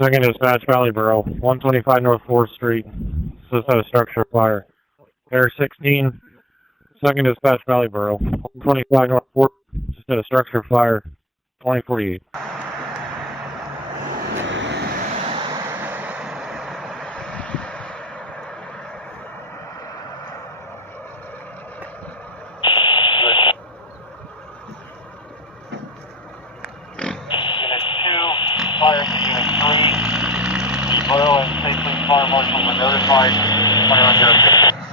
Second dispatch, Valley Borough, 125 North 4th Street. Just had a structure fire. Air 16, second dispatch, Valley Borough, 125 North 4th. Just had a structure fire, 2048. Fire to Unit 3. The borough and safety fire marshals were notified. Fire on go.